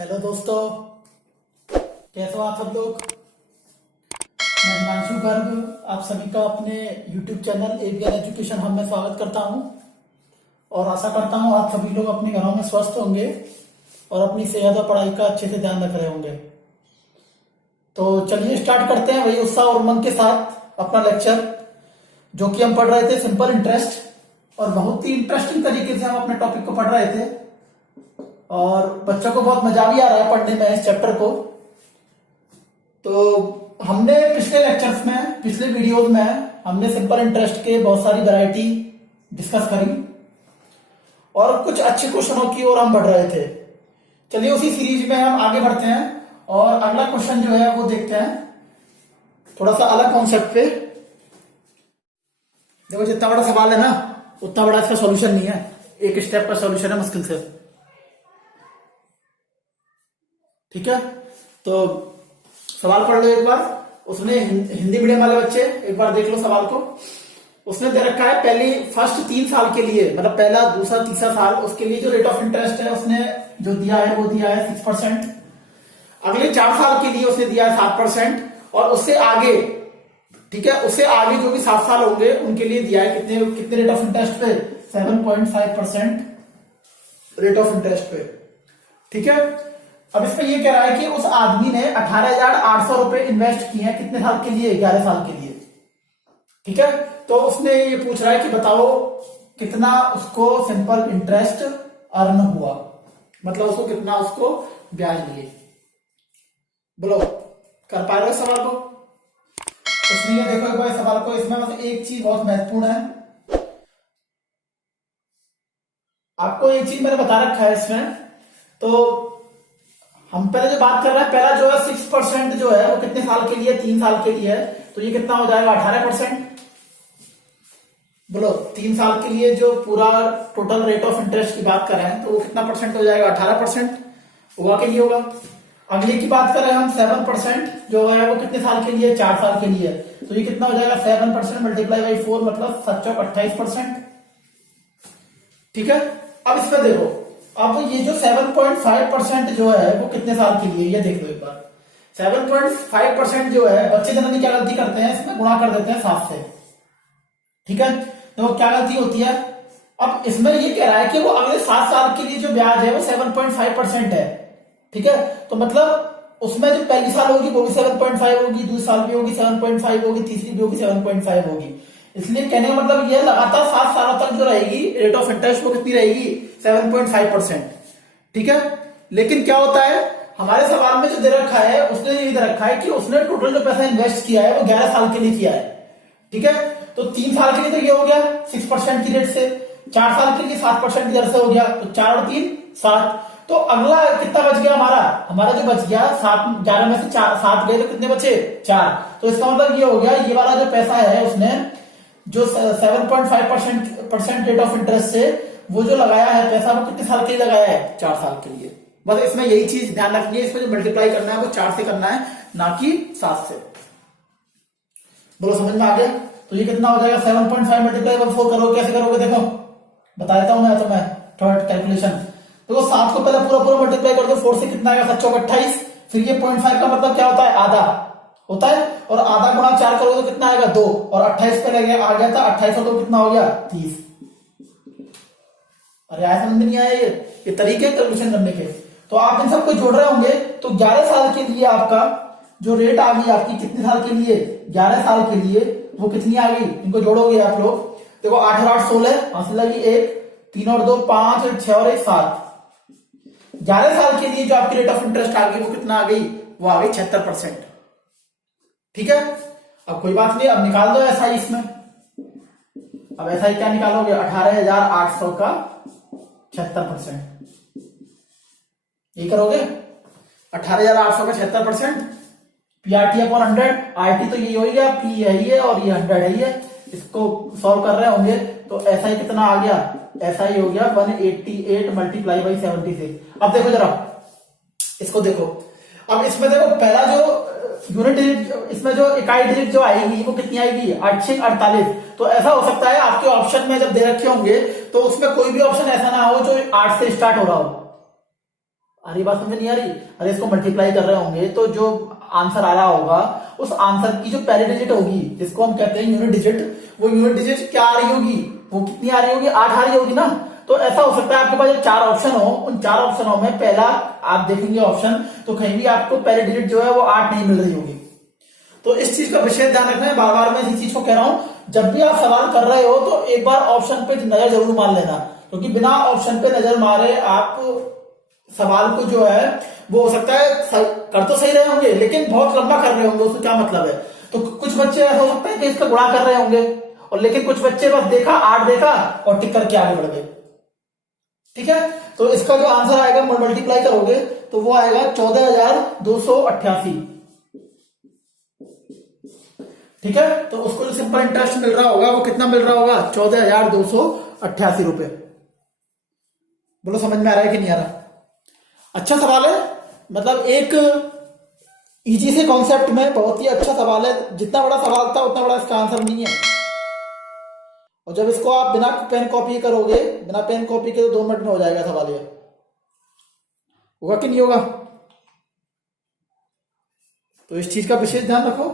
Hello दोस्तों, कैसे हो आप सब लोग। मैं हिमांशु गर्ग आप सभी का अपने YouTube channel ABN education hub में स्वागत करता हूं और आशा करता हूं आप सभी लोग अपने घरों में स्वस्थ होंगे और अपनी सेहत और पढ़ाई का अच्छे से ध्यान रख रहे होंगे। तो चलिए स्टार्ट करते हैं वही उत्साह और उमंग के साथ अपना लेक्चर, जो कि हम पढ़ रहे थे सिंपल इंटरेस्ट, और बहुत ही इंटरेस्टिंग तरीके से हम अपने टॉपिक को पढ़ रहे थे और बच्चों को बहुत मजा भी आ रहा है पढ़ने में इस चैप्टर को। तो हमने पिछले वीडियोज में हमने सिंपल इंटरेस्ट के बहुत सारी वैरायटी डिस्कस करी और कुछ अच्छे क्वेश्चनों की ओर हम बढ़ रहे थे। चलिए उसी सीरीज में हम आगे बढ़ते हैं और अगला क्वेश्चन जो है वो देखते हैं थोड़ा सा अलग कॉन्सेप्ट पे। देखो जितना बड़ा सवाल है ना उतना बड़ा इसका सॉल्यूशन नहीं है, एक स्टेप का सॉल्यूशन है मुश्किल से। ठीक है, तो सवाल पढ़ लो एक बार। उसने हिंदी मीडियम वाले बच्चे एक बार देख लो सवाल को। उसने दे रखा है पहली फर्स्ट 3 साल के लिए, मतलब पहला दूसरा तीसरा साल, उसके लिए जो रेट ऑफ इंटरेस्ट है उसने जो दिया है वो दिया है 6%। अगले 4 साल के लिए उसने दिया है 7% और उससे आगे, ठीक है, उससे आगे जो भी 7 साल होंगे उनके लिए दिया है कितने रेट ऑफ इंटरेस्ट पे, 7.5% रेट ऑफ इंटरेस्ट पे। ठीक है, अब इसमें ये कह रहा है कि उस आदमी ने 18,800 रुपए इन्वेस्ट किए हैं कितने साल के लिए, 11 साल के लिए। ठीक है, तो उसने ये पूछ रहा है कि बताओ कितना उसको सिंपल इंटरेस्ट अर्न हुआ, मतलब उसको कितना उसको ब्याज लिए। बोलो कर पा रहे हो सवाल को। उसने ये देखो एक बार सवाल को, इसमें मतलब एक चीज बहुत महत्वपूर्ण है, आपको एक चीज मैंने बता रखा है इसमें। तो हम पहले जो बात कर रहे हैं, पहला जो है 6% जो है वो कितने साल के लिए, 3 साल के लिए है, तो ये कितना हो जाएगा 18%। बोलो 3 साल के लिए जो पूरा टोटल रेट ऑफ इंटरेस्ट की बात कर रहे हैं तो वो कितना परसेंट हो जाएगा, 18% हुआ के लिए होगा। अगले की बात कर रहे हैं हम 7% जो है वो कितने साल के लिए, 4 साल के लिए, तो ये कितना हो जाएगा 7% मल्टीप्लाई बाई 4 मतलब 28%। ठीक है, अब इसमें देखो, अब ये जो 7.5% जो है वो कितने साल के लिए, ये देख लो एक बार। 7.5% जो है बच्चे जनरली क्या गलती करते हैं, इसमें गुणा कर देते हैं 7 से। ठीक है, तो क्या गलती होती है। अब इसमें ये कह रहा है कि वो अगले 7 साल के लिए जो ब्याज है वो 7.5% है। ठीक है, तो मतलब उसमें जो पहली साल होगी वो भी 7.5 होगी, दूसरी साल भी होगी 7.5 होगी, तीसरी भी होगी 7.5 होगी। इसलिए कहने का मतलब ये लगातार 7 सालों तक जो रहेगी रेट ऑफ इंटरेस्ट वो कितनी रहेगी, 7.5%। ठीक है, लेकिन क्या होता है हमारे सवाल में जो दे रखा है उसने ये दे रखा है कि उसने टोटल जो पैसा इन्वेस्ट किया है वो 11 साल के लिए किया है। ठीक है, तो 3 साल के लिए तो ये हो गया 6% की रेट से, 4 साल के लिए 7% की दर से हो गया, तो 4 और 3 7। तो अगला कितना बच गया हमारा जो बच गया 11 में से 7 गए तो कितने बचे, 4। तो इसका मतलब ये हो गया ये वाला जो पैसा है उसने जो 7.5% रेट ऑफ इंटरेस्ट से वो जो लगाया है पैसा वो कितने साल के लिए लगाया है, 4 साल के लिए। बस इसमें यही चीज ध्यान रखनी है, इसमें जो मल्टीप्लाई करना है वो 4 से करना है ना कि 7 से। बोलो समझ में आ गया। तो ये कितना हो जाएगा 7.5 मल्टीप्लाई बाई 4 करोगे, कैसे करोगे देखो बता देता हूं मैं तुम्हें थर्ड कैलकुलेशन। तो 7 को पहले पूरा मल्टीप्लाई कर दो, 4 से कितना आएगा 7 चौक 28, फिर ये 0.5 का मतलब क्या होता है, आधा होता है, और आधा गुणा 4 करोगे तो कितना आएगा 2, और 28 पे लगे आ गया था 28 और 2 कितना हो गया 30। अरे आया समझ में नहीं आया, ये तरीके कैलकुलेशन करने के। तो आप इन सबको जोड़ रहे होंगे तो 11 साल के लिए आपका जो रेट आ गई आपकी कितने साल के लिए, 11 साल के लिए वो कितनी आ गई, इनको जोड़ोगे आप लोग। देखो 8 और 8 16, हासिल लगी 1, 3 और 2 5, 6 और 1 7। 11 साल के लिए जो आपकी रेट ऑफ इंटरेस्ट आ गई वो कितना आ गई, वो आ गई 76%। ठीक है, अब कोई बात नहीं, अब निकाल दो एसआई इसमें। अब एसआई क्या निकालोगे, 18,800 का 76%, ये करोगे 18,800 का 76%, पीआरटी अपॉन 100, आरटी तो ये हो गया, पी है ये और ये 100 है ये। इसको सॉल्व कर रहे होंगे तो एसआई कितना आ गया, एसआई हो गया 188 मल्टीप्लाई बाई 76। अब देखो जरा इसको देखो, अब इसमें देखो पहला जो यूनिट डिजिट, इसमें जो इकाई डिजिट जो आएगी वो कितनी आएगी, 8×48। तो ऐसा हो सकता है आपके ऑप्शन में जब दे रखे होंगे तो उसमें कोई भी ऑप्शन ऐसा ना हो जो 8 से स्टार्ट हो रहा हो। आ रही बात समझ नहीं आ रही? अरे इसको मल्टीप्लाई कर रहे होंगे तो जो आंसर आ रहा होगा उस आंसर की जो पहली डिजिट होगी जिसको हम कहते हैं यूनिट डिजिट, वो यूनिट डिजिट क्या आ रही होगी, वो कितनी आ रही होगी, 8 आ रही होगी ना। तो ऐसा हो सकता है आपके पास जब 4 ऑप्शन हो, उन 4 ऑप्शनों में पहला आप देखेंगे ऑप्शन तो कहीं भी आपको पहली डिजिट जो है वो 8 नहीं मिल रही होगी। तो इस चीज का विशेष ध्यान रखना है, बार बार मैं इसी चीज को कह रहा हूं, जब भी आप सवाल कर रहे हो तो एक बार ऑप्शन पे नजर जरूर मार लेना, क्योंकि बिना ऑप्शन पे नजर मारे आप सवाल को जो है वो हो सकता है कर तो सही रहे होंगे लेकिन बहुत लंबा कर रहे होंगे, उसको क्या मतलब है। तो कुछ बच्चे हो सकता है कि इसका गुणा कर रहे होंगे और लेकिन कुछ बच्चे बस देखा 8 देखा और टिक करके आगे बढ़ गए। ठीक है, तो इसका जो आंसर आएगा मल्टीप्लाई करोगे तो वो आएगा 14,288। ठीक है, तो उसको जो सिंपल इंटरेस्ट मिल रहा होगा वो कितना मिल रहा होगा, 14,288 रुपए। बोलो समझ में आ रहा है कि नहीं आ रहा? अच्छा सवाल है, मतलब एक इजी से कॉन्सेप्ट में बहुत ही अच्छा सवाल है। जितना बड़ा सवाल था उतना बड़ा इसका आंसर नहीं है। और जब इसको आप बिना पेन कॉपी करोगे, बिना पेन कॉपी के तो 2 मिनट में हो जाएगा सवाल। ये होगा कि नहीं होगा? तो इस चीज का विशेष ध्यान रखो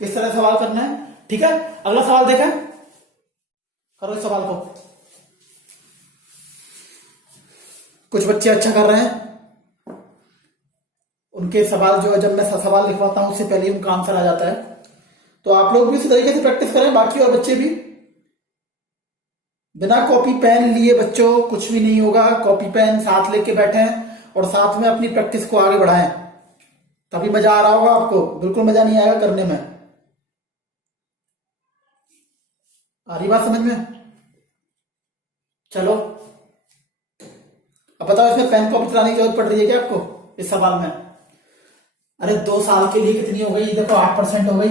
किस तरह सवाल करना है। ठीक है, अगला सवाल देखें, करो इस सवाल को। कुछ बच्चे अच्छा कर रहे हैं, उनके सवाल जो है जब मैं सवाल लिखवाता हूं उससे पहले उनका आंसर आ जाता है। तो आप लोग भी इसी तरीके से प्रैक्टिस करें, बाकी और बच्चे भी। बिना कॉपी पेन लिए बच्चों कुछ भी नहीं होगा। कॉपी पेन साथ लेके बैठे और साथ में अपनी प्रैक्टिस को आगे बढ़ाएं, तभी मजा आ रहा होगा आपको। बिल्कुल मजा नहीं आएगा करने में। आ रही बात समझ में? चलो अब बताओ, इसमें पेन कॉपी चलाने की जरूरत पड़ रही है क्या आपको इस सवाल में? अरे 2 साल के लिए कितनी हो गई, देखो 8% हो गई।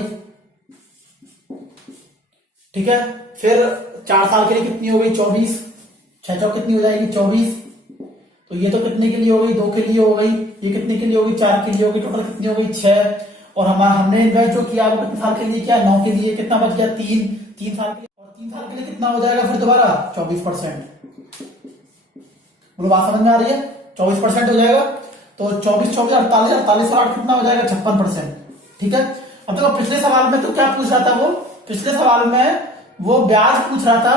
ठीक है, फिर 4 साल के लिए कितनी हो गई, 24। 6 चौक कितनी हो जाएगी, 24। तो ये तो कितने के लिए हो गई, 2 के लिए हो गई। ये कितने के लिए होगी, 4 के लिए होगी। टोटल कितनी हो गई, 6। और हमने इन्वेस्ट जो किया वो कितने साल के लिए किया, 9 के लिए। कितना बच गया, 3 साल के लिए। और 3 साल के लिए कितना हो जाएगा फिर दोबारा, 24%। बोलो बात समझ में आ रही है? 24% हो जाएगा। तो 24 24 48 48 और 8 कितना हो जाएगा, 56%। ठीक है, अब देखो पिछले सवाल में तो क्या पूछ रहा था वो, पिछले सवाल में वो ब्याज पूछ रहा था।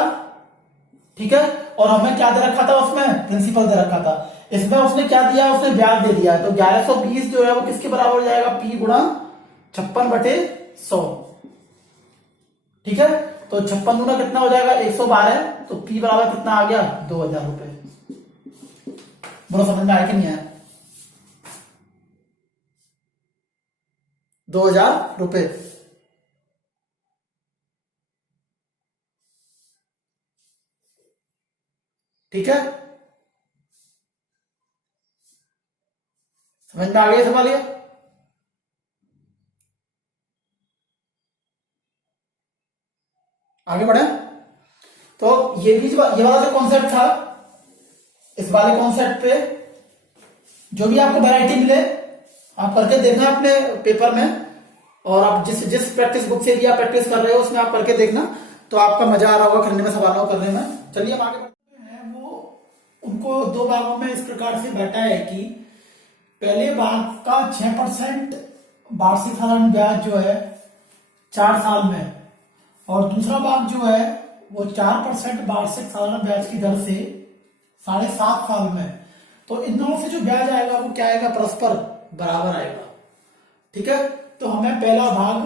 ठीक है, और हमें क्या दे रखा था, उसमें प्रिंसिपल दे रखा था। इसमें उसने क्या दिया, उसने ब्याज दे दिया। तो 1120 जो है वो किसके बराबर हो जाएगा, P गुणा 56/100। ठीक है, तो 56 गुना कितना हो जाएगा, 112। तो P बराबर कितना आ गया, 2000 रुपए। बोलो समझ में आया कि नहीं आया? 2000 रुपए। ठीक है, समझ में आ गया सवाल ये? आगे बढ़े। तो ये वाला जो कॉन्सेप्ट था, इस वाले कॉन्सेप्ट पे जो भी आपको वैरायटी मिले आप करके देखना अपने पेपर में। और आप जिस प्रैक्टिस बुक से भी आप प्रैक्टिस कर रहे हो उसमें आप करके देखना, तो आपका मजा आ रहा होगा करने में, सवालों करने में। चलिए हम आगे बढ़ते हैं। वो उनको 2 भागों में इस प्रकार से बांटा है कि पहले भाग का 6% वार्षिक साधारण ब्याज जो है 4 साल में, और दूसरा भाग जो है वो 4% वार्षिक साधारण ब्याज की दर से 7.5 साल में। तो इन दोनों से जो ब्याज आएगा वो क्या आएगा, परस्पर बराबर आएगा। ठीक है, तो हमें पहला भाग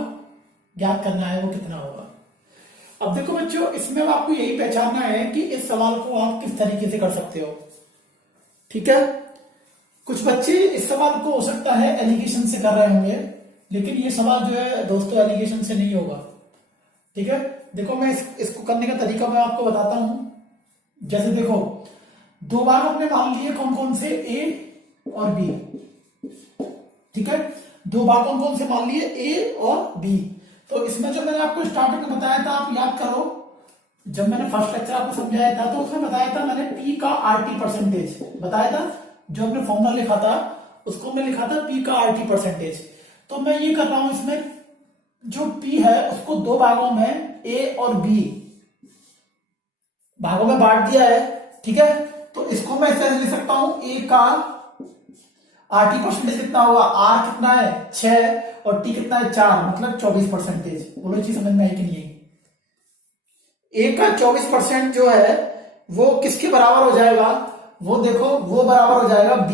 ज्ञात करना है वो कितना होगा। अब देखो बच्चों, इसमें आपको यही पहचानना है कि इस सवाल को आप किस तरीके से कर सकते हो। ठीक है, कुछ बच्चे इस सवाल को हो सकता है एलिगेशन से कर रहे होंगे, लेकिन ये सवाल जो है दोस्तों एलिगेशन से नहीं होगा। ठीक है, देखो मैं इसको करने का तरीका मैं आपको बताता हूं। जैसे देखो 2 भाग हमने मान लिए, कौन कौन से, A और B। ठीक है, 2 भाग कौन कौन से मान लिए, A और B। तो इसमें जो मैंने आपको स्टार्टिंग में बताया था, आप याद करो, जब मैंने फर्स्ट लेक्चर आपको समझाया था तो उसमें बताया था मैंने P का RT% बताया था। जो हमने फॉर्मूला लिखा था उसको मैं लिखा था P का RT%। तो मैं ये कर रहा हूं, इसमें जो P है उसको 2 भागों में A और B भागों में बांट दिया है। ठीक है, तो इसको मैं ऐसे लिख सकता हूं, A का RT परसेंटेज कितना होगा, R कितना है 6 और T कितना है 4, मतलब 24%। बोलो चीज समझ में आई कि नहीं आई? A का 24% जो है वो किसके बराबर हो जाएगा, वो देखो वो बराबर हो जाएगा B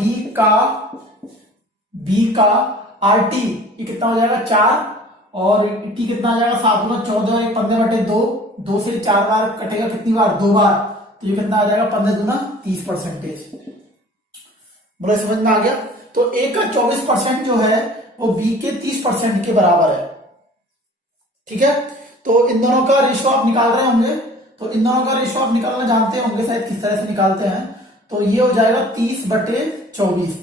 का RT, ये कितना हो जाएगा 4 और T कितना आ जाएगा 7 गुना 14 और 15/2, 2 से 4 बार कटेगा, कितनी बार 2 बार, तो ये कितना आ जाएगा 15 गुना 30%। बोलो समझ में आ गया? तो A का 24% जो है वो B के 30% के बराबर है। ठीक है, तो इन दोनों का रेशो आप निकाल रहे होंगे, तो इन दोनों का रेशो आप निकालना जानते होंगे शायद किस तरह से निकालते हैं। तो ये हो जाएगा 30/24।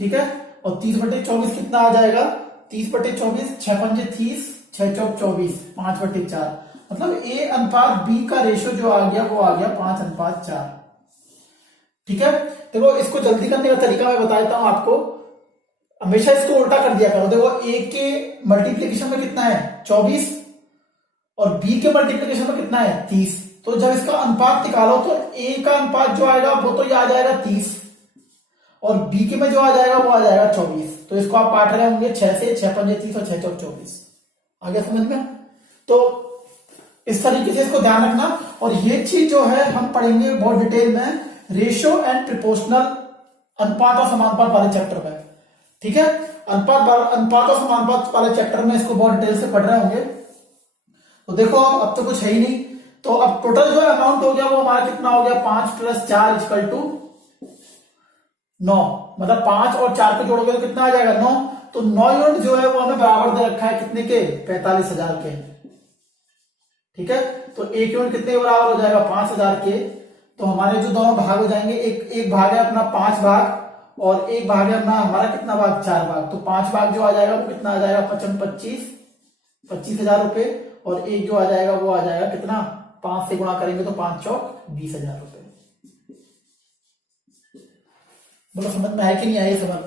ठीक है, और 30/24 कितना आ जाएगा, 30/24 6 पंजे 30, 6 चौक 24, 5/4, मतलब A अनुपात B का रेशो जो आ गया वो आ गया 5:4। ठीक है, देखो इसको जल्दी करने का तरीका मैं बताता हूं आपको। हमेशा इसको उल्टा कर दिया करो। देखो A के मल्टीप्लीकेशन में कितना है 24 और B के मल्टीप्लीकेशन में कितना है 30, तो जब इसका अनुपात निकालो तो A का अनुपात जो आएगा वो तो ये आ जाएगा 30 और B के में जो आ जाएगा वो आ जाएगा 24। तो इसको आप काट रहे होंगे 6 से, 6 पंजे 30 और 6 चौक 24। आ गया समझ में? तो इस तरीके से इसको ध्यान रखना। और ये चीज जो है हम पढ़ेंगे बहुत डिटेल में रेशियो एंड प्रोपोर्शनल, अनुपात और समानुपात वाले चैप्टर में। ठीक है, अनुपात और समानुपात वाले चैप्टर में इसको बहुत डिटेल से पढ़ रहे होंगे। तो देखो अब तो कुछ है ही नहीं, तो अब टोटल जो अमाउंट हो गया वो हमारा कितना हो गया 5 + 4 = 9, मतलब 5 और 4 को जोड़ोगे तो कितना आ जाएगा 9। तो 9 यूनिट जो है वो हमें बराबर दे रखा है कितने के, 45,000 के। ठीक है, तो एक यूनिट कितने के बराबर हो जाएगा 5,000 के। तो हमारे जो दोनों भाग हो जाएंगे, एक भाग है अपना 5 भाग और एक भाग है अपना हमारा कितना भाग 4 भाग। तो 5 भाग जो आ जाएगा वो कितना आ जाएगा 25,000 रुपए और एक जो आ जाएगा वो आ जाएगा कितना 5 से गुणा करेंगे तो 5 चौक 20,000 रुपए। बोलो समझ में आया कि नहीं आया सवाल?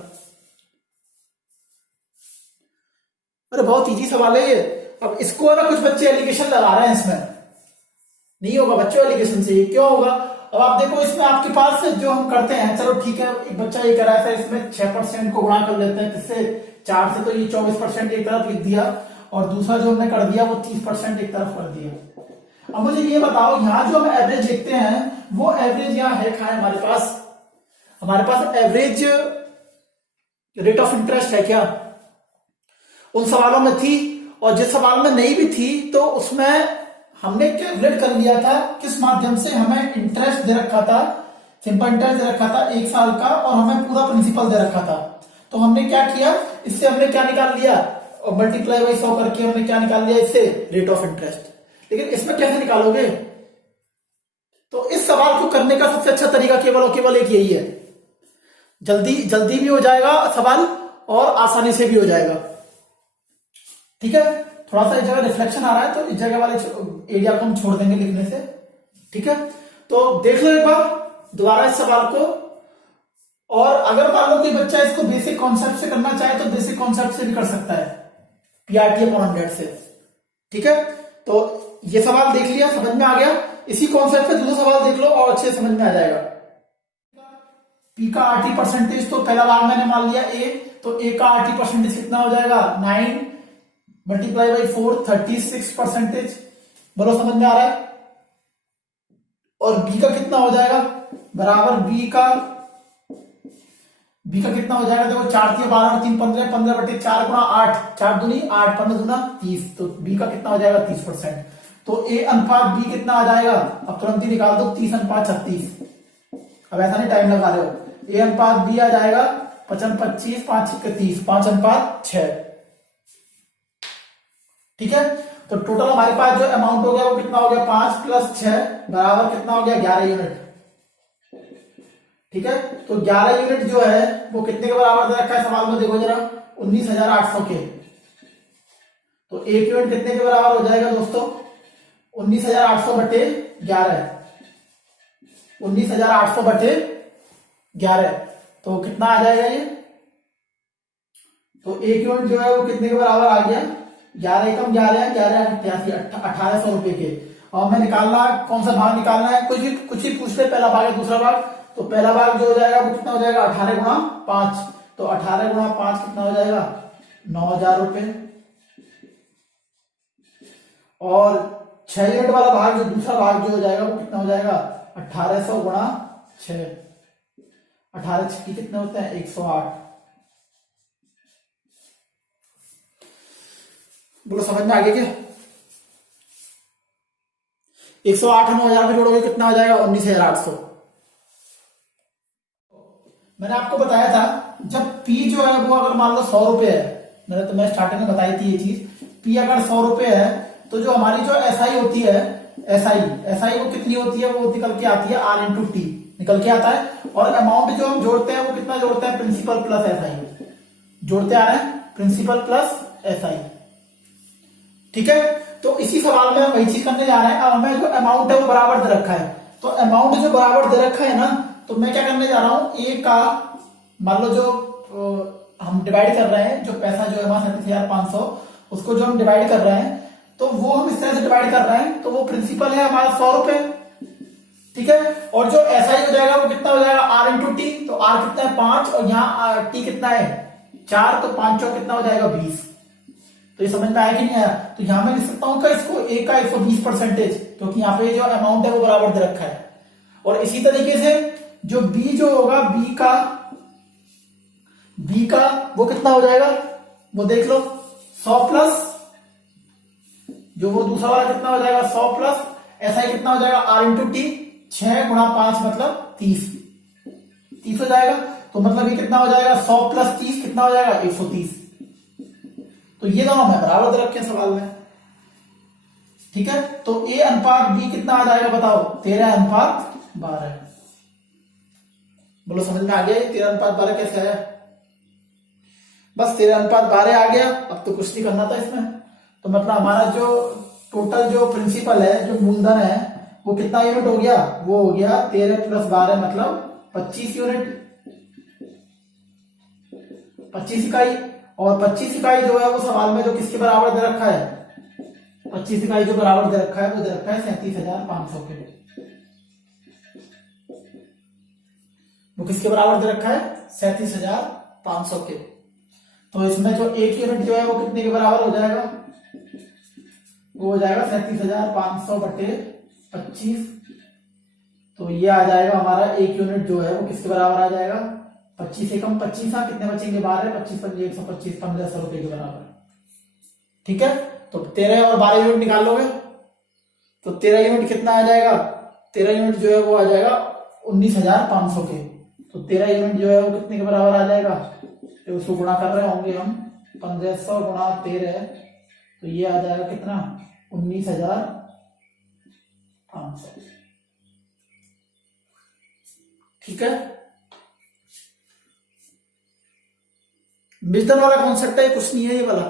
अरे बहुत इजी सवाल है ये। अब इसको ना कुछ बच्चे एलिगेशन लगा रहे हैं, इसमें नहीं होगा बच्चों एलिगेशन से, ये क्यों होगा? अब आप देखो इसमें आपके पास जो हम करते हैं, चलो ठीक है एक बच्चा ये कह रहा था इसमें 6% को गुणा कर लेते हैं किससे 4 से, तो ये 24% एक तरफ लिख दिया और दूसरा जो हमने कर दिया वो 30% एक तरफ कर दिया। अब मुझे ये बताओ यहां जो हम एवरेज लिखते हैं वो एवरेज यहाँ है कहां है हमारे पास एवरेज रेट ऑफ इंटरेस्ट है क्या? उन सवालों में थी, और जिस सवाल में नहीं भी थी तो उसमें हमने कैलकुलेट कर लिया था किस माध्यम से, हमें इंटरेस्ट दे रखा था, सिंपल इंटरेस्ट दे रखा था 1 साल का और हमें पूरा प्रिंसिपल दे रखा था। तो हमने क्या किया, इससे हमने क्या निकाल लिया और मल्टीप्लाई बाई 100 करके हमने क्या निकाल लिया इससे, रेट ऑफ इंटरेस्ट। लेकिन इसमें कैसे निकालोगे? तो इस सवाल को करने का सबसे अच्छा तरीका केवल और केवल एक यही है, जल्दी भी हो जाएगा सवाल और आसानी से भी हो जाएगा। ठीक है, थोड़ा सा इस जगह रिफ्लेक्शन आ रहा है तो इस जगह वाले एरिया को हम छोड़ देंगे लिखने से। ठीक है, तो देख लो एक बार दोबारा इस सवाल को, और अगर मान लो कि बच्चा इसको बेसिक कॉन्सेप्ट से करना चाहे तो बेसिक कॉन्सेप्ट से भी कर सकता है, PRT/100 से। ठीक है, तो ये सवाल देख लिया, समझ में आ गया। इसी कॉन्सेप्ट से दूसरा सवाल देख लो और अच्छे समझ में आ जाएगा। P का RT परसेंटेज, तो पहला भाग मैंने मान लिया A, तो A का RT परसेंटेज कितना हो जाएगा 9 मल्टीप्लाई बाई 4 36%। बोलो समझ में आ रहा है? और B का कितना हो जाएगा बराबर B का कितना हो जाएगा, देखो 4 × 12 और 3 15, 15/4 गुणा 8, 4 दूनी 8, 15 दूना 30, तो B का कितना हो जाएगा 30%। तो A अनुपात B कितना आ जाएगा, अब तुरंत ही निकाल दो 30:36। अब ऐसा नहीं टाइम लगा रहे हो, A अनुपात B आ जाएगा 55 25 5 × 30, 5:6। ठीक है, तो टोटल हमारे पास जो अमाउंट हो गया वो कितना हो गया 5 + 6 बराबर कितना हो गया 11 यूनिट। ठीक है, तो 11 यूनिट जो है वो कितने के बराबर दे रखा है सवाल में, देखो जरा 19,800 के। तो एक यूनिट कितने के बराबर हो जाएगा दोस्तों 19,800/11, 19,800/11, तो कितना आ जाएगा ये, तो एक यूनिट जो है वो कितने के बराबर आ गया 11 एकम 11 88 1,800 रुपए के। और हमें निकालना कौन सा भाग निकालना है, कुछ भी पूछ ले, पहला भाग है दूसरा भाग, तो पहला भाग जो हो जाएगा वो कितना हो जाएगा 18 गुणा 5, तो 18 गुणा 5 कितना हो जाएगा 9,000 रुपए। और 6 यूनिट वाला भाग जो दूसरा भाग जो हो जाएगा वो कितना हो जाएगा 1800 गुणा 6, 18 छक्की कितने होते हैं 108। बोलो समझ में आ गया क्या? 108 9,000 में जोड़ोगे कितना हो जाएगा 19,800। मैंने आपको बताया था जब P जो है वो अगर मान लो 100 रुपए है, मैं स्टार्टिंग में बताई थी ये चीज, P अगर 100 रुपए है तो जो हमारी जो SI होती है, SI वो कितनी होती है, वो निकल के आती है R इंटू टी निकल के आता है। और अमाउंट जो हम जोड़ते हैं वो कितना जोड़ते हैं प्रिंसिपल प्लस SI जोड़ते आ रहे हैं, प्रिंसिपल प्लस SI। ठीक है, तो इसी सवाल में हम वही चीज करने जा रहे हैं। अब हमें जो अमाउंट है वो बराबर दे रखा है, तो अमाउंट जो बराबर दे रखा है ना, तो मैं क्या करने जा रहा हूं, ए का मान लो जो हम डिवाइड कर रहे हैं, जो पैसा जो है हमारा 37,500 उसको जो हम डिवाइड कर रहे हैं, तो वो हम इस तरह से डिवाइड कर रहे हैं, तो वो प्रिंसिपल है हमारा 100 रुपए। ठीक है, और जो SI हो जाएगा वो कितना हो जाएगा R इंटू टी, तो R कितना है 5 और यहाँ T कितना है 4, तो 5 चौक कितना हो जाएगा 20। तो ये समझ में आया कि नहीं आया? तो यहां मैं लिख सकता हूं का इसको ए का 120%, क्योंकि यहाँ पे जो अमाउंट है वो बराबर दे रखा है। और इसी तरीके से जो बी जो होगा बी का वो कितना हो जाएगा वो देख लो 100 प्लस जो वो दूसरा वाला कितना हो जाएगा 100 प्लस SI कितना हो जाएगा R इंटू टी, 6 गुणा 5 मतलब 30 हो जाएगा। तो मतलब ये कितना हो जाएगा 100 प्लस 30 कितना हो जाएगा 130। तो ये दोनों मैं बराबर दे रखे सवाल में। ठीक है, तो A अनुपात B कितना आ जाएगा बताओ 13:12। बोलो समझ में आ गया? 13:12 कैसे आया? बस 13:12 आ गया। अब तो कुछ नहीं करना था इसमें। तो मतलब हमारा जो टोटल जो प्रिंसिपल है, जो मूलधन है, वो कितना यूनिट हो गया, वो हो गया 13 + 12 मतलब 25 यूनिट, 25 इकाई। और 25 इकाई जो है वो सवाल में जो किसके बराबर दे रखा है, 25 इकाई जो बराबर दे रखा है वो दे रखा है 37,500 के। वो किसके बराबर दे रखा है 37,500 के। तो इसमें जो एक यूनिट जो है वो कितने के बराबर हो जाएगा, वो हो जाएगा 37,500 बटे 25। तो ये आ जाएगा हमारा एक यूनिट जो है वो किसके बराबर आ जाएगा 25 से कम 25, कितने बचेंगे 12, 25 पर 125, 1500 रुपए के बराबर। ठीक है, तो 13 और 12 यूनिट निकाल लोगे तो 13 यूनिट कितना आ जाएगा, 13 यूनिट जो है वो आ जाएगा 19,500 के। तो 13 यूनिट जो है वो कितने के बराबर आ जाएगा, तो उसको गुणा कर रहे होंगे हम 1500 गुणा 13, तो ये आ जाएगा कितना 19,500। ठीक है, मिश्रण वाला कॉन्सेप्ट है, कुछ नहीं है ये वाला।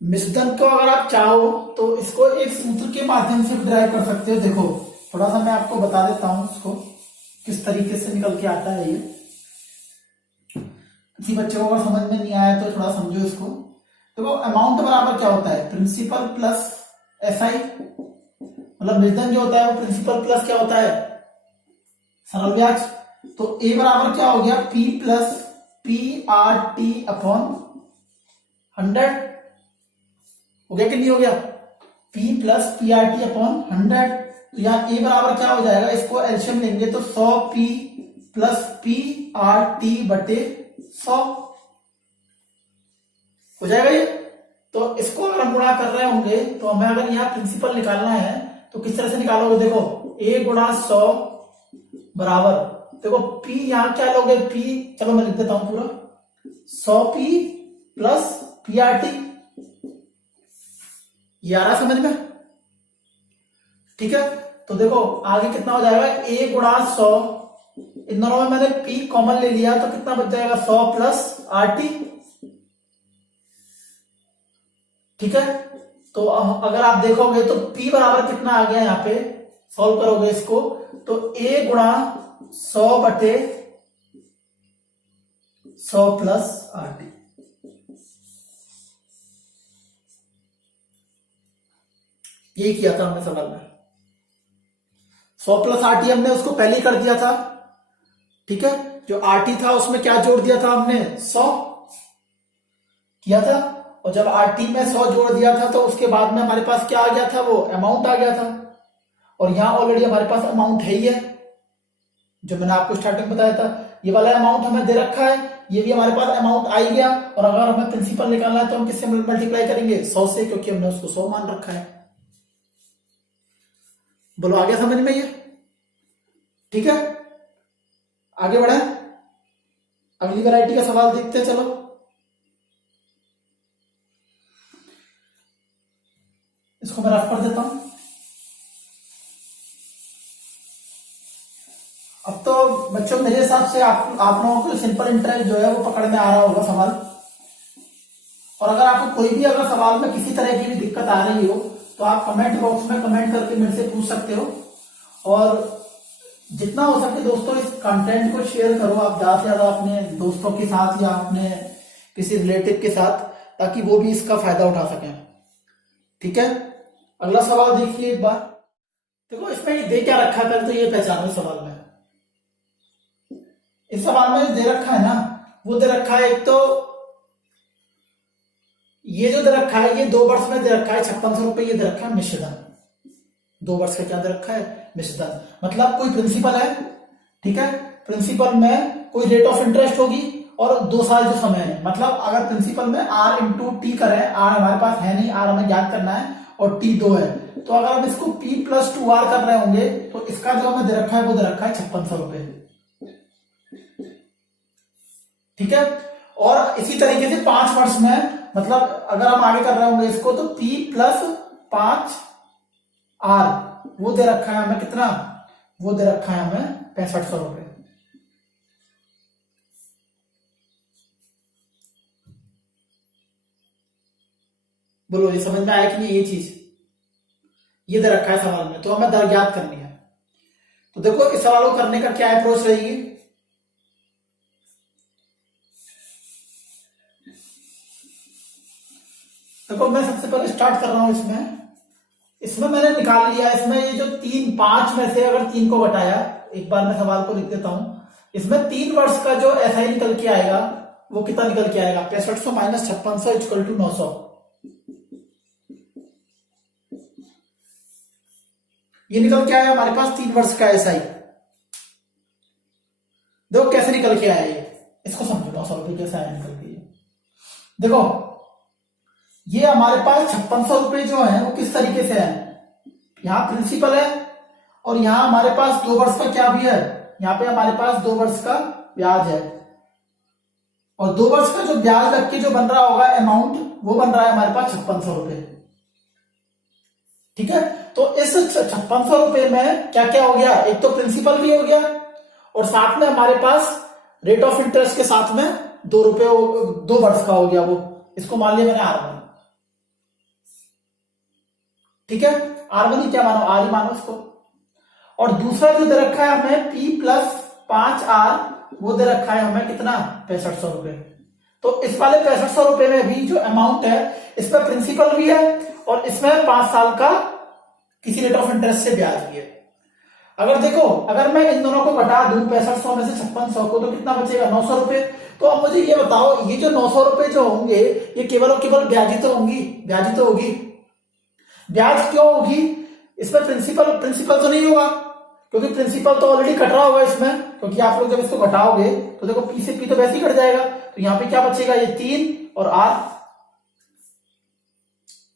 मिश्रण को अगर आप चाहो तो इसको एक सूत्र के माध्यम से ड्राइव कर सकते हो। देखो थोड़ा सा मैं आपको बता देता हूं इसको किस तरीके से निकल के आता है ये। किसी बच्चे को अगर समझ में नहीं आया तो थोड़ा समझो इसको। देखो अमाउंट बराबर क्या होता है प्रिंसिपल प्लस SI, मतलब मिश्रण जो होता है वो प्रिंसिपल प्लस क्या होता है सरल ब्याज। तो A बराबर क्या हो गया P प्लस PRT अपॉन 100 हो गया कि नहीं हो गया, P प्लस PRT अपॉन 100। तो यहाँ A बराबर क्या हो जाएगा, इसको एलसीएम लेंगे तो 100P प्लस PRT बटे 100 हो जाएगा ये। तो इसको अगर हम गुणा कर रहे होंगे तो हमें अगर यहाँ प्रिंसिपल निकालना है तो किस तरह से निकालोगे, देखो A गुणा 100 बराबर, देखो P यहां क्या लोगे P, चलो मैं लिख देता हूं पूरा 100P प्लस PRT, ये आ रहा समझ में। ठीक है, तो देखो आगे कितना हो जाएगा A गुणा 100, इन दोनों में मैंने P कॉमन ले लिया तो कितना बच जाएगा 100 प्लस RT। ठीक है, तो अगर आप देखोगे तो P बराबर कितना आ गया, यहाँ पे सॉल्व करोगे इसको तो A गुणा 100 बटे 100 प्लस RT। ये किया था हमने सवाल में। 100 प्लस आरटी हमने उसको पहले ही कर दिया था, ठीक है। जो आरटी था उसमें क्या जोड़ दिया था हमने, 100 किया था। और जब आरटी में 100 जोड़ दिया था तो उसके बाद में हमारे पास क्या आ गया था, वो अमाउंट आ गया था। और यहां ऑलरेडी हमारे पास अमाउंट है ही है, जो मैंने आपको स्टार्टिंग बताया था। ये वाला अमाउंट हमें दे रखा है, ये भी हमारे पास अमाउंट आ ही गया। और अगर हमें प्रिंसिपल निकालना है तो हम किससे मल्टीप्लाई करेंगे, 100 से, क्योंकि हमने उसको 100 मान रखा है। बोलो आ गया समझ में ये, ठीक है। आगे बढ़े, अगली वैरायटी का सवाल देखते हैं। चलो इसको मैं रफ कर देता हूं। अब तो बच्चों मेरे हिसाब से आप लोगों को सिंपल इंटरेस्ट जो है वो पकड़ में आ रहा होगा सवाल। और अगर आपको कोई भी अगर सवाल में किसी तरह की भी दिक्कत आ रही हो तो आप कमेंट बॉक्स में कमेंट करके मेरे से पूछ सकते हो। और जितना हो सके दोस्तों इस कंटेंट को शेयर करो आप ज्यादा से ज्यादा अपने दोस्तों के साथ या अपने किसी रिलेटिव के साथ, ताकि वो भी इसका फायदा उठा सकें, ठीक है। अगला सवाल देखिए एक बार। देखो इसमें ये दे क्या रखा है, तो ये पहचानो सवाल में। इस सवाल में दे रखा है ना, वो दे रखा है, एक तो ये जो दे रखा है ये 2 वर्ष में दे रखा है 5600 रुपए, ये दे रखा है मिश्रधन। 2 वर्ष का क्या दे रखा है, मिश्रधन। मतलब कोई प्रिंसिपल है, ठीक है, प्रिंसिपल में कोई रेट ऑफ इंटरेस्ट होगी और 2 साल जो समय है। मतलब अगर प्रिंसिपल में आर इंटू टी करें, आर हमारे पास है नहीं, आर हमें ज्ञात करना है और टी 2 है, तो अगर हम इसको पी प्लस 2 आर कर रहे होंगे तो इसका जो हमें दे रखा है वो दे रखा है 5600 रुपए, ठीक है। और इसी तरीके से 5 वर्ष में, मतलब अगर हम आगे कर रहे होंगे इसको, तो P प्लस 5 R वो दे रखा है हमें कितना, वो दे रखा है हमें 6500 रुपए। बोलो ये समझ में आया कि नहीं, ये चीज ये दे रखा है सवाल में, तो हमें दर ज्ञात करनी है। तो देखो इस सवाल को करने का क्या अप्रोच रहेगी। देखो मैं सबसे पहले स्टार्ट कर रहा हूं इसमें मैंने निकाल लिया, इसमें ये जो 5 में से अगर 3 को घटाया, एक बार मैं सवाल को लिख देता हूं। इसमें 3 वर्ष का जो एसआई निकल के आएगा वो कितना निकल के आएगा, 6500 माइनस 5600 इक्वल टू 900। ये निकल के आया हमारे पास 3 वर्ष का एसआई। देखो कैसे निकल के आया ये, इसको समझो 900 रुपए कैसे आया निकल के। देखो ये हमारे पास 5600 रुपए जो है वो किस तरीके से है, यहां प्रिंसिपल है और यहां हमारे पास 2 वर्ष का क्या भी है, यहां पे हमारे पास 2 वर्ष का ब्याज है। और 2 वर्ष का जो ब्याज रख के जो बन रहा होगा अमाउंट, वो बन रहा है हमारे पास 5600 रुपए, ठीक है। तो इस 5600 रुपए में क्या क्या हो गया, एक तो प्रिंसिपल भी हो गया और साथ में हमारे पास रेट ऑफ इंटरेस्ट के साथ में 2 रुपए 2 वर्ष का हो गया, वो इसको मान लिया मैंने R1, ठीक है। R1 ही क्या मानो, R ही मानो उसको। और दूसरा जो दे रखा है हमें P प्लस 5R, वो दे रखा है हमें कितना, 6500 रुपए। तो इस वाले 6500 रुपए में भी जो अमाउंट है इसमें प्रिंसिपल भी है और इसमें 5 साल का किसी रेट ऑफ इंटरेस्ट से ब्याज भी है। अगर देखो अगर मैं इन दोनों को घटा दूं 6500 में से 5600 को, तो कितना बचेगा, 900 रुपए। तो अब मुझे ये बताओ, ये जो 900 रुपए जो होंगे ये केवल और केवल ब्याजी तो होंगी, ब्याजी तो होगी। ब्याज क्यों होगी, इसमें प्रिंसिपल तो नहीं होगा, क्योंकि प्रिंसिपल तो ऑलरेडी कट रहा होगा इसमें, क्योंकि आप लोग जब इसको घटाओगे तो देखो P से P तो वैसे ही कट जाएगा। तो यहां पे क्या बचेगा, ये 3 और R।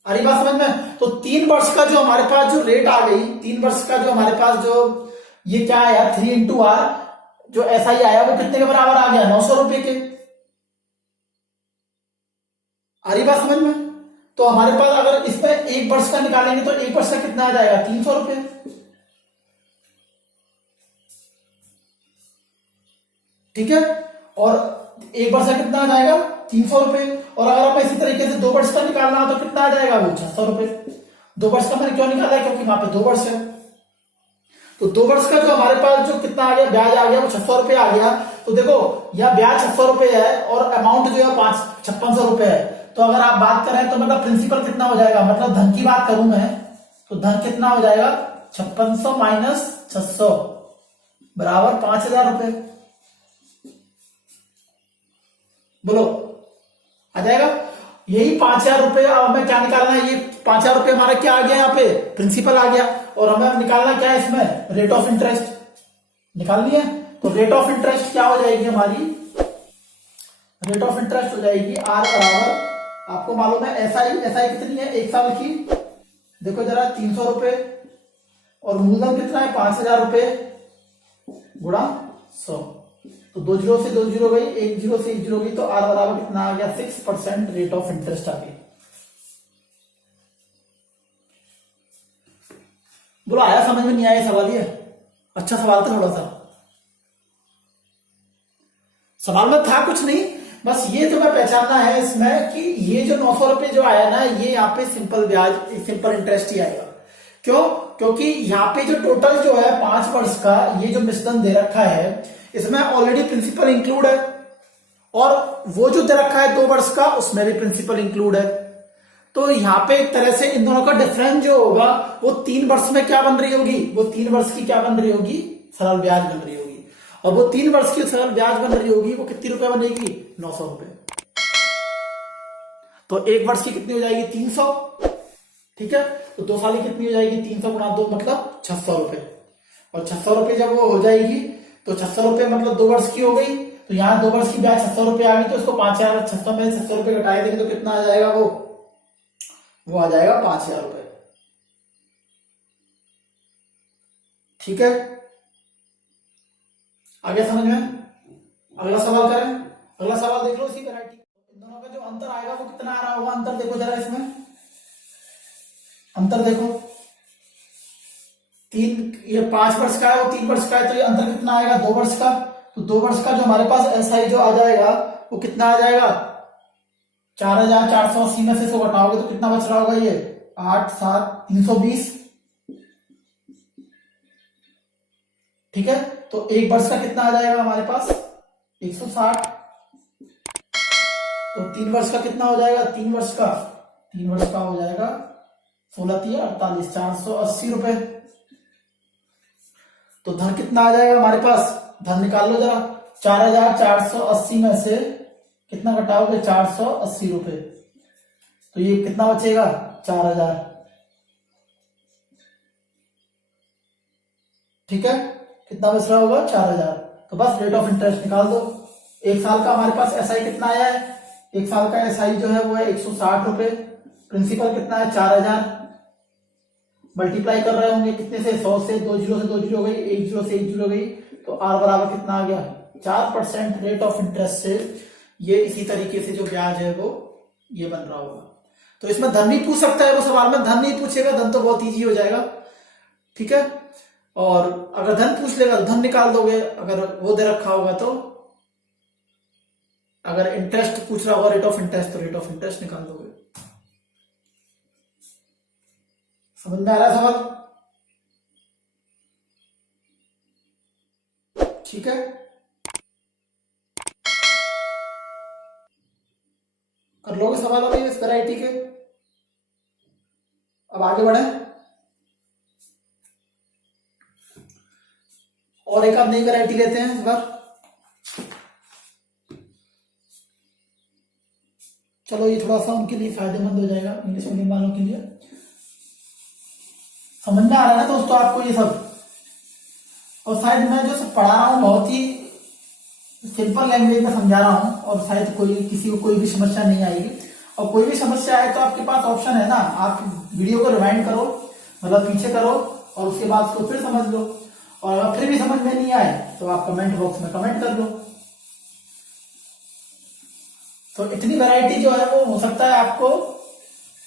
आ रही बात समझ में। तो 3 वर्ष का जो हमारे पास जो रेट आ गई, 3 वर्ष का जो हमारे पास जो ये क्या आया 3 इंटू R, जो ऐसा ही आया वो कितने के बराबर आ गया, 900 रुपए के। आ रही बात समझ में। तो हमारे पास अगर इसमें 1 वर्ष का निकालेंगे तो 1 वर्ष का कितना आ जाएगा, 300 रुपए, ठीक है। और 1 वर्ष का कितना आ जाएगा, 300 रुपए। और अगर आप इसी तरीके से 2 वर्ष का निकालना हो तो कितना आ जाएगा, वो 600 रुपए। 2 वर्ष का मैंने क्यों निकाला है, क्योंकि वहां पे 2 वर्ष है। तो 2 वर्ष का जो हमारे पास जो कितना आ गया, ब्याज आ गया, वो 600 रुपए आ गया। तो देखो यह ब्याज 600 रुपए है और अमाउंट जो है 5600 रुपए है। तो अगर आप बात करें तो मतलब प्रिंसिपल कितना हो जाएगा, मतलब धन की बात करूं मैं तो धन कितना हो जाएगा, 5600 माइनस 600 बराबर 5,000 रुपए। बोलो आ जाएगा यही 5,000 रुपए। अब हमें क्या निकालना है, ये 5,000 रुपए हमारा क्या आ गया, यहाँ पे प्रिंसिपल आ गया, और हमें अब निकालना क्या है, इसमें रेट ऑफ इंटरेस्ट निकालनी है। तो रेट ऑफ इंटरेस्ट क्या हो जाएगी हमारी, रेट ऑफ इंटरेस्ट हो जाएगी आर बराबर, आपको मालूम है एसआई, एसआई कितनी है 1 साल की, देखो जरा 300 रुपए, और मूलधन कितना है 5,000 रुपए गुणा 100, तो 2 जीरो से 2 जीरो गई, 1 जीरो से 1 जीरो गई, तो आर बराबर कितना आ गया 6% रेट ऑफ इंटरेस्ट आ गई। बोलो आया समझ में, नहीं आया सवाल, ये अच्छा सवाल था, थोड़ा सा सवाल में था कुछ नहीं, बस ये तुम्हें पहचानना है इसमें कि ये जो 900 रुपए जो आया ना, ये यहाँ पे सिंपल ब्याज, सिंपल इंटरेस्ट ही आएगा। क्यों, क्योंकि यहाँ पे जो टोटल जो है 5 वर्ष का ये जो मिश्रण दे रखा है, इसमें ऑलरेडी प्रिंसिपल इंक्लूड है, और वो जो दे रखा है 2 वर्ष का, उसमें भी प्रिंसिपल इंक्लूड है। तो यहाँ पे एक तरह से इन दोनों का डिफरेंस जो होगा वो 3 वर्ष में क्या बन रही होगी, वो 3 वर्ष की क्या बन रही होगी, सरल ब्याज बन रही होगी, और वो 3 वर्ष की सरल ब्याज बन रही होगी, वो कितनी रुपए बनेगी 900 रुपए। तो 1 वर्ष की कितनी हो जाएगी 300, ठीक है, तो 2 साल की कितनी हो जाएगी 300 गुणा 2 मतलब 600 रुपए, और 600 रुपए जब वो हो जाएगी तो 600 रुपए मतलब 2 वर्ष की हो गई, तो यहाँ 2 वर्ष की ब्याज 600 रुपए आ गई, तो इसको 5,600 में 600 रुपए घटाए देंगे तो कितना आ जाएगा, वो आ जाएगा 5,000 रुपए। ठीक है, आगे समझ में। अगला सवाल करें, अगला सवाल देख लो इसी वैरायटी, इन दोनों का जो अंतर आएगा वो कितना आ रहा होगा, अंतर देखो जरा इसमें, अंतर देखो, 5 वर्ष का है, वो 3 वर्ष का है, तो ये अंतर कितना आएगा 2 वर्ष का, तो 2 वर्ष का जो हमारे पास एसआई जो आ जाएगा वो कितना आ जाएगा 4,480 में से 100 घटाओगे तो कितना बच रहा होगा, ये 8 7 320, ठीक है, तो 1 वर्ष का कितना आ जाएगा हमारे पास 160, तो 3 वर्ष का कितना हो जाएगा, 3 वर्ष का हो जाएगा 16 3 48 480 रुपए। तो धन कितना आ जाएगा हमारे पास, धन निकाल लो जरा, 4,480 में से कितना घटाओगे 480 रुपए, तो ये कितना बचेगा 4,000, ठीक है, कितना बच रहा होगा 4,000। तो बस रेट ऑफ इंटरेस्ट निकाल दो। 1 साल का हमारे पास एसआई कितना आया है, 1 साल का एसआई जो है वो है 160 रुपए, प्रिंसिपल कितना है 4,000, मल्टीप्लाई कर रहे होंगे कितने से 100 से, 2 जीरो से 2 जीरो गई, 1 जीरो से 1 जीरो गई, तो आर बराबर कितना आ गया 4% रेट ऑफ इंटरेस्ट से ये इसी तरीके से जो ब्याज है वो ये बन रहा होगा। तो इसमें धन भी पूछ सकता है वो, सवाल में धन नहीं पूछेगा, धन तो बहुत इजी हो जाएगा, ठीक है, और अगर धन पूछ लेगा तो धन निकाल दोगे, अगर वो दे रखा होगा तो, अगर इंटरेस्ट पूछ रहा होगा रेट ऑफ इंटरेस्ट, तो रेट ऑफ इंटरेस्ट निकाल दोगे। समझ में आ रहा है सवाल, ठीक है, कर लोगे सवाल अभी इस वैरायटी के। अब आगे बढ़े, और एक आप नई वैरायटी लेते हैं इस बार, चलो ये थोड़ा सा उनके लिए फायदेमंद हो जाएगा, इंग्लिश मीडियम वालों के लिए। समझ में आ रहा है ना दोस्तों आपको ये सब, और शायद मैं जो सब पढ़ा रहा हूँ बहुत ही सिंपल लैंग्वेज में समझा रहा हूँ, और शायद किसी को कोई भी समस्या नहीं आएगी, और कोई भी समस्या है तो आपके पास ऑप्शन है ना, आप वीडियो को रिवाइंड करो, मतलब पीछे करो, और उसके बाद उसको फिर समझ लो, और अगर फिर भी समझ में नहीं आए तो आप कमेंट बॉक्स में कमेंट कर लो। तो इतनी वैरायटी जो है वो हो सकता है आपको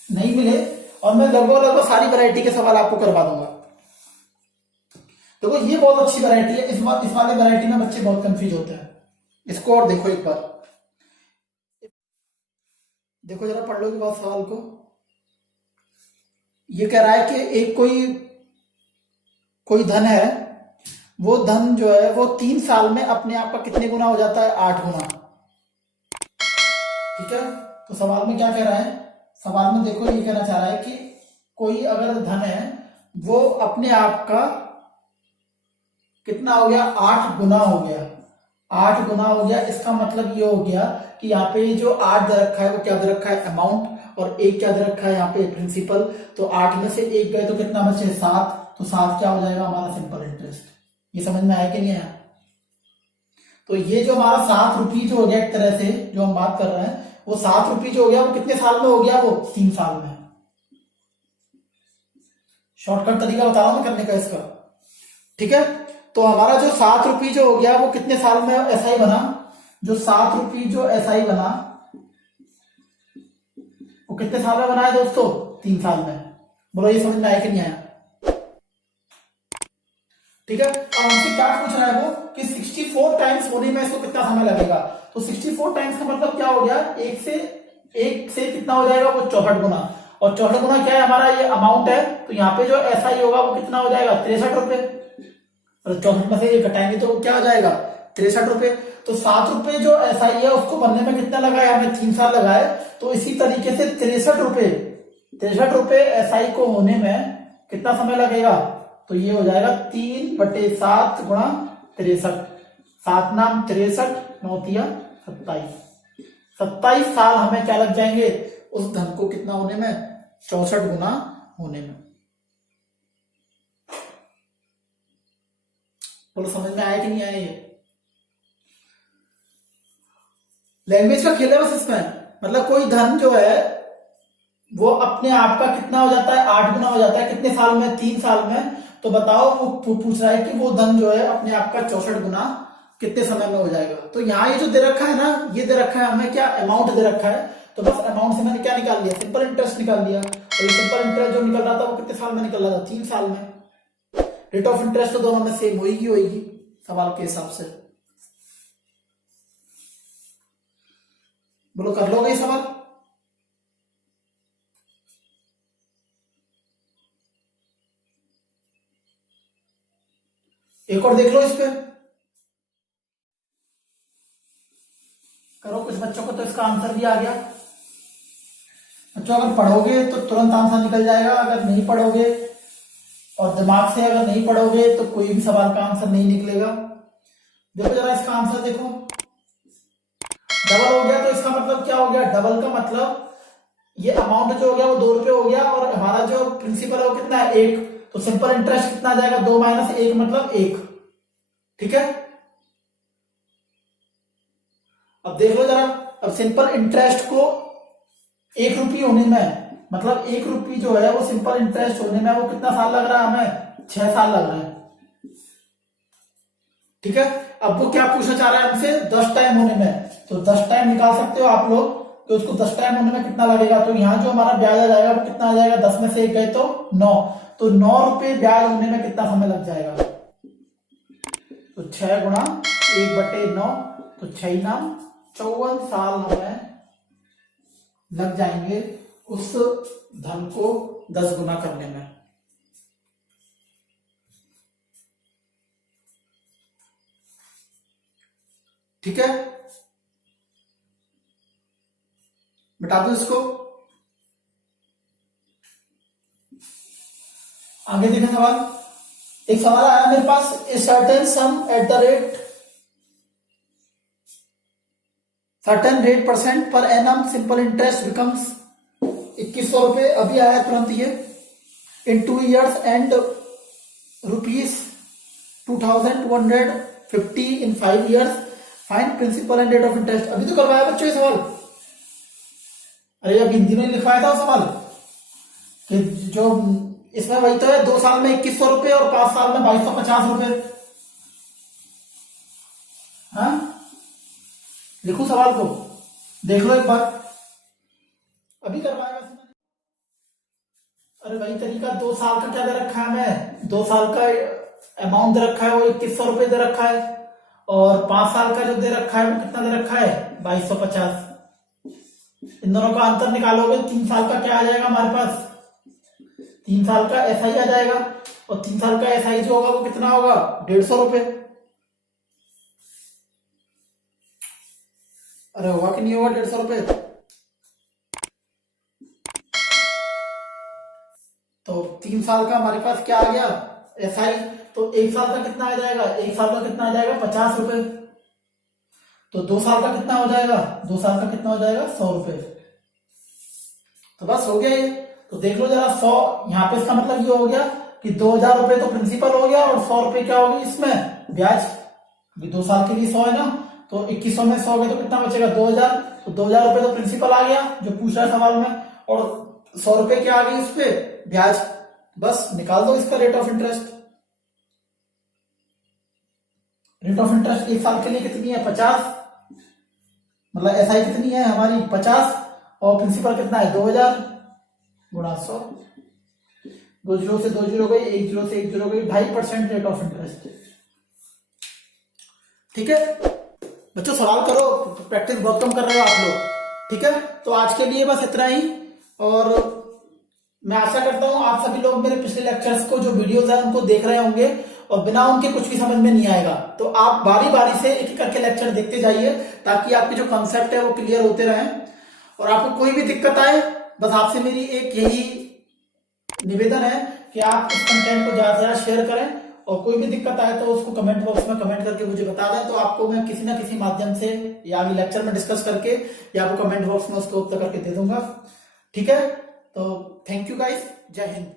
नहीं मिले, और मैं लगभग सारी वैरायटी के सवाल आपको करवा दूंगा। देखो ये बहुत अच्छी वैरायटी है, इस वाले वैरायटी में बच्चे बहुत कंफ्यूज होते हैं, इसको और देखो एक बार, देखो जरा पढ़ लो के बाद सवाल को। ये कह रहा है कि एक कोई धन है, वो धन जो है वो 3 साल में अपने आप का कितने गुना हो जाता है 8 गुना, ठीक है। तो सवाल में क्या कह रहा है, सवाल में देखो ये कहना चाह रहा है कि कोई अगर धन है वो अपने आप का कितना हो गया, 8 गुना हो गया, 8 गुना हो गया। इसका मतलब ये हो गया कि यहाँ पे जो 8 दे रखा है वो क्या दे रखा है, अमाउंट, और 1 क्या दे रखा है यहाँ पे, प्रिंसिपल। तो 8 में से 1 गए तो कितना बचे, 7। तो 7 क्या हो जाएगा हमारा, सिंपल इंटरेस्ट। ये समझ में आया कि नहीं आया? तो ये जो हमारा 7 रुपये जो हो गया, एक तरह से जो हम बात कर रहे हैं, वो 7 रुपये जो हो गया वो कितने साल में हो गया, वो 3 साल में। शॉर्टकट तरीका बता रहा हूं मैं करने का इसका, ठीक है। तो हमारा जो 7 रुपये जो हो गया वो कितने साल में एसआई बना, जो 7 रुपये जो एसआई बना वो कितने साल में बना है दोस्तों, 3 साल में। बोलो ये समझ में आया कि नहीं आया? ठीक है। अब हमसे क्या पूछ रहा है वो कि 64 टाइम्स होने में इसको कितना समय लगेगा। तो 64 टाइम्स का मतलब क्या हो गया, एक से कितना हो जाएगा, वो 64 गुना। और 64 गुना क्या है, हमारा ये अमाउंट है। तो यहाँ पे जो एसआई होगा वो कितना हो जाएगा, 63 रुपए। और 64 में से ये घटाएंगे तो क्या हो जाएगा, 63 रुपए। तो 7 रुपए जो एसआई है उसको बनने में कितना लगाया हमने, 3 साल लगाए। तो इसी तरीके से 63 रुपए एसआई को होने में कितना समय लगेगा। तो ये हो जाएगा 3/7 गुणा 63, 7 नाम 63, 9 तिया 27, 27 साल हमें क्या लग जाएंगे उस धन को कितना होने में, 64 गुना होने में। बोलो समझ में आया कि नहीं आया? ये लैंग्वेज का खेल है बस इसमें। मतलब कोई धन जो है वो अपने आप का कितना हो जाता है, 8 गुना हो जाता है, कितने साल में, 3 साल में। तो बताओ वो पूछ रहा है कि वो धन जो है अपने आप का 64 गुना कितने समय में हो जाएगा। तो यहाँ ये जो दे रखा है ना, ये दे रखा है हमें क्या, अमाउंट दे रखा है। तो बस अमाउंट से मैंने क्या निकाल लिया, सिंपल इंटरेस्ट निकाल लिया। और ये सिंपल इंटरेस्ट जो निकल रहा था वो कितने साल में निकल रहा था, 3 साल में। रेट ऑफ इंटरेस्ट तो दोनों में सेम होगी सवाल के हिसाब से। बोलो कर लोगे ये सवाल? एक और देख लो इस पे, करो। कुछ बच्चों को तो इसका आंसर भी आ गया। बच्चों अगर पढ़ोगे तो तुरंत आंसर निकल जाएगा, अगर नहीं पढ़ोगे और दिमाग से अगर नहीं पढ़ोगे तो कोई भी सवाल का आंसर नहीं निकलेगा। देखो जरा इसका आंसर देखो, डबल हो गया। तो इसका मतलब क्या हो गया, डबल का मतलब ये अमाउंट जो हो गया वो 2 रुपए हो गया, और हमारा जो प्रिंसिपल है वो कितना है, 1। तो सिंपल इंटरेस्ट कितना आ जाएगा, 2 - 1 मतलब 1। ठीक है। अब देख लो जरा, अब सिंपल इंटरेस्ट को 1 रुपये होने में, मतलब 1 रुपये जो है वो सिंपल इंटरेस्ट होने में वो कितना साल लग रहा है हमें, 6 साल लग रहा है। ठीक है। अब वो क्या पूछना चाह रहा है हमसे, 10 टाइम होने में। तो 10 टाइम निकाल सकते हो आप लोग, तो उसको 10 टाइम होने में कितना लगेगा। तो यहाँ जो हमारा ब्याज आ जाएगा वो कितना आ जाएगा, 10 में से 1 गए तो 9। तो 9 रुपये ब्याज होने में कितना समय लग जाएगा। तो 6 गुणा 1/9, तो 6 नाम 54 साल हमें लग जाएंगे उस धन को 10 गुना करने में। ठीक है, बता दो इसको। आगे देखा सवाल, एक सवाल आया मेरे पास, a certain sum at the rate certain rate % per annum simple interest becomes 2100 रुपए। अभी आया तुरंत ये, in 2 years and ₹2250 in 5 years, find principal and rate of interest. अभी तो करवाया बच्चों ये सवाल। अरे अब हिंदी में लिखवाया था सवाल कि जो इसमें वही तो है, 2 साल में 2100 रुपए और 5 साल में 2250 रुपए। हाँ, लिखो सवाल को, देख लो एक बार, अभी करवाया वैसे मैंने। अरे वही तरीका, 2 साल का क्या दे रखा है हमें, 2 साल का अमाउंट दे रखा है वो 2100 रुपए दे रखा है, और 5 साल का जो दे रखा है वो कितना दे रखा है, 2250। इन दोनों का अंतर निकालोगे, 3 साल का क्या आ जाएगा हमारे पास, 3 साल का एसआई आ जाएगा। और 3 साल का एसआई जो होगा वो कितना होगा, 150 रुपए। अरे होगा कि नहीं होगा 150 रुपए। तो 3 साल का हमारे पास क्या आ गया, एसआई। तो एक साल का कितना आ जाएगा, एक साल का कितना आ जाएगा 50 रुपए। तो 2 साल का कितना हो जाएगा, 2 साल का कितना हो जाएगा 100 रुपए। तो बस हो गया ये। तो देख लो जरा 100 यहाँ पे, इसका मतलब ये हो गया कि 2000 रुपए तो प्रिंसिपल हो गया और 100 रुपए क्या होगी इसमें ब्याज। 2 साल के लिए 100 है ना, तो 2100 में 100 गए तो कितना बचेगा 2000। तो 2000 रुपए तो प्रिंसिपल आ गया जो पूछ रहा है सवाल में, और 100 रुपए क्या आ गई उस पे ब्याज। बस निकाल दो इसका rate of interest. Rate of interest एक साल के लिए कितनी है 50, मतलब एसआई कितनी है हमारी 50, और प्रिंसिपल कितना है 2000 गुणा 100। 2 जीरो से 2 जीरो गई, 1 जीरो से 1 जीरो गई, 2.5% रेट ऑफ इंटरेस्ट। ठीक है बच्चों, सवाल करो, प्रैक्टिस बहुत कम कर रहे हो आप लोग। ठीक है, तो आज के लिए बस इतना ही, और मैं आशा करता हूं आप सभी लोग मेरे पिछले लेक्चर्स को जो वीडियोस है उनको देख रहे होंगे, और बिना उनके कुछ भी समझ में नहीं आएगा। तो आप बारी बारी से एक एक करके लेक्चर देखते जाइए, ताकि आपके जो कॉन्सेप्ट है वो क्लियर होते रहें। और आपको कोई भी दिक्कत आए, बस आपसे मेरी एक यही निवेदन है कि आप इस कंटेंट को ज्यादा से ज्यादा शेयर करें, और कोई भी दिक्कत आए तो उसको कमेंट बॉक्स में कमेंट करके मुझे बता दें, तो आपको मैं किसी ना किसी माध्यम से या अभी लेक्चर में डिस्कस करके या आपको कमेंट बॉक्स में उसको उत्तर करके दे दूंगा। ठीक है, तो थैंक यू गाइस, जय हिंद।